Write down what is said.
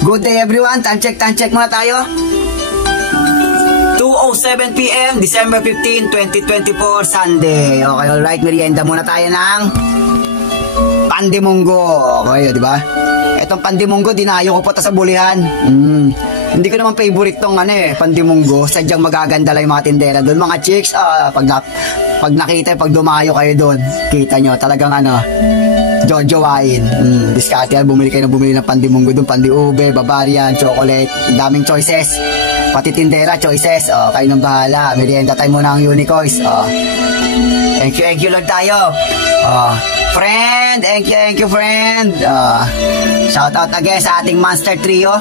Good day everyone, time check muna tayo. 2:07 PM, December 15, 2024, Sunday. Okay, alright, merienda muna tayo ng pandemunggo. Okay, di ba? Etong pandemunggo, dinayo ko po ta sa bulihan. Hindi ko naman favorite tong pandemunggo. Sadyang magaganda lang yung mga tindera doon. Mga chicks, pag nakita, pag dumayo kayo doon, kita nyo, talagang jojowain. Diskarte yan, bumili ng pandemunggo doon. Pandiube, Bavarian, chocolate, daming choices. Pati tindera, choices. Kayo nang bahala. Merienda tayo muna ang Unicoys. Thank you Lord tayo. Friend, thank you friend. Shout out again sa ating Monster Trio.